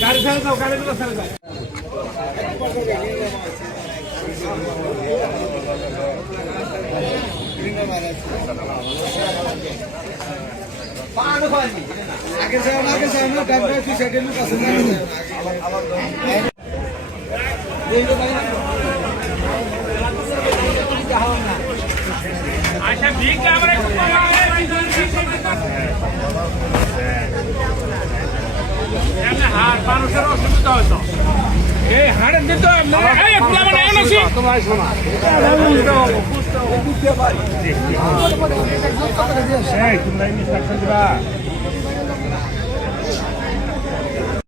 গাড়ি ছেড়ে দাও, গাড়িগুলো ছেড়ে দাও। আগে যাও না, ডাক্তার কি সেটা লোক আছে না? আচ্ছা ঠিক আমরা হাট মানুষের অসুবিধা হতো। এই হাটের দিতে তোমার শোনা বুঝতে পারি।